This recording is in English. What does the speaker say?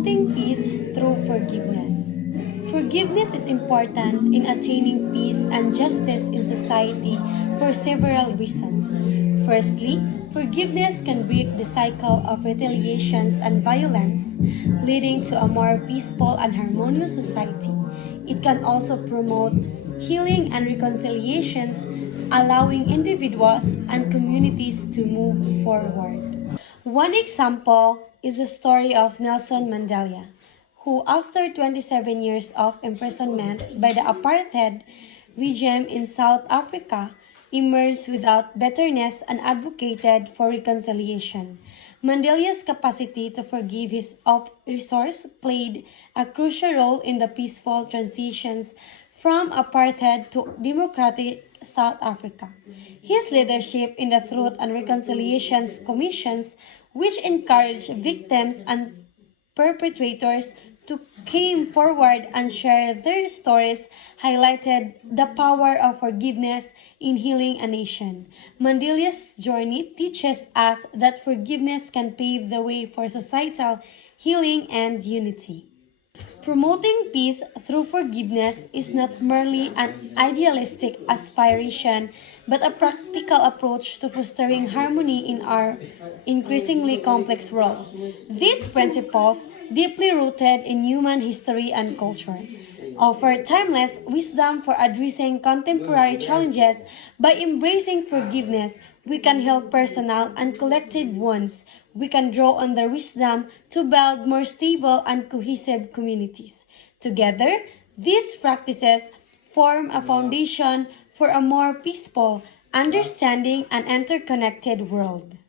Promoting peace through forgiveness. Forgiveness is important in attaining peace and justice in society for several reasons. Firstly, forgiveness can break the cycle of retaliations and violence, leading to a more peaceful and harmonious society. It can also promote healing and reconciliations, allowing individuals and communities to move forward. One example is the story of Nelson Mandela, who, after 27 years of imprisonment by the apartheid regime in South Africa, emerged without bitterness and advocated for reconciliation. Mandela's capacity to forgive his oppressors played a crucial role in the peaceful transitions from apartheid to democratic South Africa. His leadership in the Truth and Reconciliations Commissions, which encouraged victims and perpetrators to come forward and share their stories, highlighted the power of forgiveness in healing a nation. Mandela's journey teaches us that forgiveness can pave the way for societal healing and unity. Promoting peace through forgiveness is not merely an idealistic aspiration, but a practical approach to fostering harmony in our increasingly complex world. These principles, deeply rooted in human history and culture, offer timeless wisdom for addressing contemporary challenges. By embracing forgiveness, we can heal personal and collective wounds. We can draw on their wisdom to build more stable and cohesive communities. Together, these practices form a foundation for a more peaceful, understanding, and interconnected world.